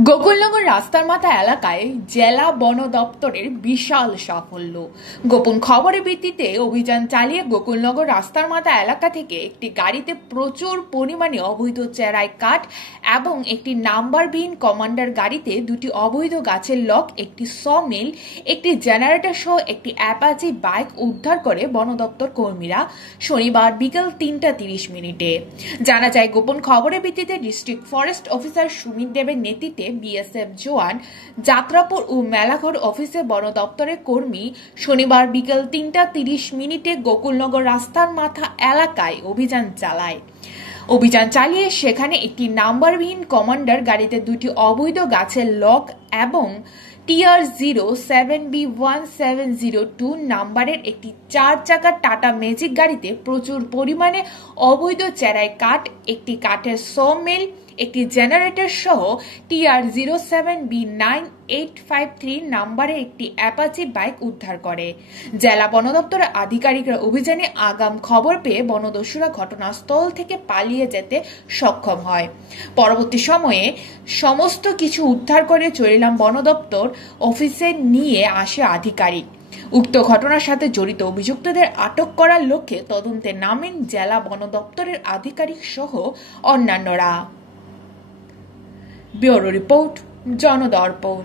গোকুলনগর রাস্তার মাথা এলাকায় জেলা বন দপ্তরের বিশাল সাফল্য। গোপন খবরের ভিত্তিতে অভিযান চালিয়ে গোকুলনগর রাস্তার মাথা এলাকা থেকে একটি গাড়িতে প্রচুর পরিমাণে অবৈধ চেরাই কাঠ এবং একটি নাম্বারবিহীন কমান্ডার গাড়িতে দুটি অবৈধ গাছের লক, একটি সমিল, একটি জেনারেটর সহ একটি অ্যাপাচি বাইক উদ্ধার করে বন দপ্তর কর্মীরা শনিবার বিকেল ৩:৩০ জানা যায়, গোপন খবরের ভিত্তিতে ডিস্ট্রিক্ট ফরেস্ট অফিসার সুমিত দেবের নেতৃত্বে বিএসএফ জওয়ান, যাত্রাপুর ও মেলাঘর অফিসে বন দপ্তরের কর্মী শনিবার বিকেল ৩:৩০ গোকুলনগর রাস্তার মাথা এলাকায় অভিযান চালায়। অভিযান চালিয়ে সেখানে একটি নাম্বারবিহীন কমান্ডার গাড়িতে দুটি অবৈধ গাছের লক এবং TR07B1702 নাম্বারের একটি 4 চাকার টাটা ম্যাজিক গাড়িতে প্রচুর পরিমাণে অবৈধ চেরাই কাঠ, একটি কাঠের সমিল, একটি জেনারেটর সহ TR07B9853 নাম্বারের একটি অ্যাপাচি বাইক উদ্ধার করে। জেলা বন দপ্তরের আধিকারিকরা অভিযানে আগাম খবর পেয়ে বনদস্যুরা ঘটনাস্থল থেকে পালিয়ে যেতে সক্ষম হয়। পরবর্তী সময়ে সমস্ত কিছু উদ্ধার করে চরিলাম বন দপ্তর অফিসে নিয়ে আসে আধিকারিক। উক্ত ঘটনার সাথে জড়িত অভিযুক্তদের আটক করার লক্ষ্যে তদন্তে নামেন জেলা বন দপ্তরের আধিকারিক সহ অন্যান্যরা। Bureau report, জনদর্পণ।